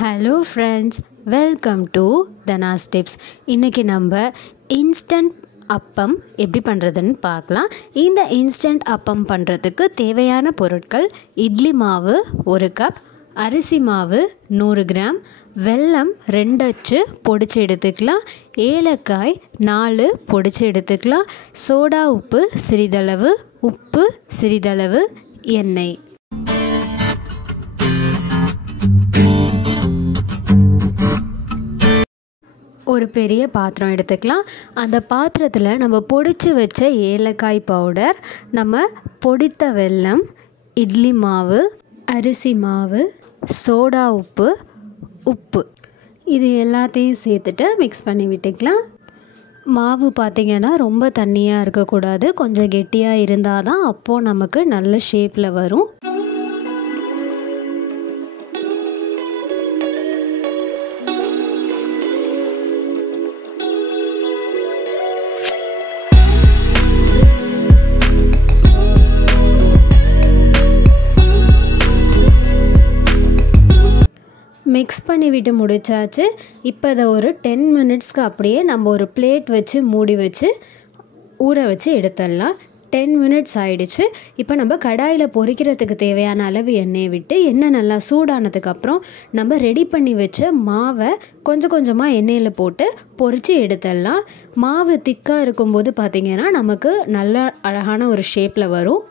Hello friends, welcome to Dhana's tips. இன்றைக்கி நம்ம instant அப்பம் எப்படி பண்ணுறதுன்னு பார்க்கலாம். இந்த இன்ஸ்டன்ட் அப்பம் பண்ணுறதுக்கு தேவையான பொருட்கள்: இட்லி மாவு 1 கப், அரிசி மாவு 100 கிராம், வெல்லம் 2 அச்சு பொடிச்சு எடுத்துக்கலாம், ஏலக்காய் 4 பொடிச்சு எடுத்துக்கலாம், சோடா உப்பு சிறிதளவு, உப்பு சிறிதளவு, எண்ணெய். ஒரு பெரிய பாத்திரம் எடுத்துக்கலாம். அந்த பாத்திரத்தில் நம்ம பொடிச்சு வச்ச ஏலக்காய் பவுடர், நம்ம பொடித்த வெல்லம், இட்லி மாவு, அரிசி மாவு, சோடா உப்பு இது எல்லாத்தையும் சேர்த்துட்டு மிக்ஸ் பண்ணி விட்டுக்கலாம். மாவு பார்த்திங்கன்னா ரொம்ப தண்ணியாக இருக்கக்கூடாது, கொஞ்சம் கெட்டியாக இருந்தால் தான் அப்போது நமக்கு நல்ல ஷேப்பில் வரும். மிக்ஸ் பண்ணி விட்டு முடிச்சாச்சு. இப்போ அதை ஒரு 10 மினிட்ஸ்க்கு அப்படியே நம்ம ஒரு பிளேட் வச்சு மூடி வச்சு ஊற வச்சு எடுத்துடலாம். 10 மினிட்ஸ் ஆயிடுச்சு. இப்போ நம்ம கடாயில் பொரிக்கிறதுக்கு தேவையான அளவு எண்ணெயை விட்டு எண்ணெய் நல்லா சூடானதுக்கப்புறம் நம்ம ரெடி பண்ணி வச்ச மாவை கொஞ்சம் கொஞ்சமாக எண்ணெயில் போட்டு பொரித்து எடுத்துடலாம். மாவு திக்காக இருக்கும்போது பார்த்திங்கன்னா நமக்கு நல்ல அழகான ஒரு ஷேப்பில் வரும்.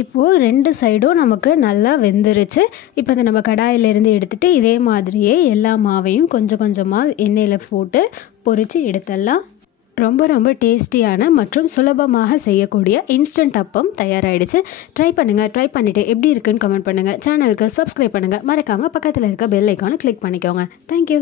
இப்போது 2 சைடும் நமக்கு நல்லா வெந்துருச்சு. இப்போ அதை நம்ம கடாயிலேருந்து எடுத்துகிட்டு இதே மாதிரியே எல்லா மாவையும் கொஞ்சம் கொஞ்சமாக எண்ணெயில் போட்டு பொரித்து எடுத்துடலாம். ரொம்ப ரொம்ப டேஸ்டியான மற்றும் சுலபமாக செய்யக்கூடிய இன்ஸ்டன்ட் அப்பம் தயாராகிடுச்சு. ட்ரை பண்ணிவிட்டு எப்படி இருக்குன்னு கமெண்ட் பண்ணுங்கள். சேனலுக்கு சப்ஸ்கிரைப் பண்ணுங்கள். மறக்காமல் பக்கத்தில் இருக்க பெல் ஐக்கானை கிளிக் பண்ணிக்கோங்க. தேங்க்யூ.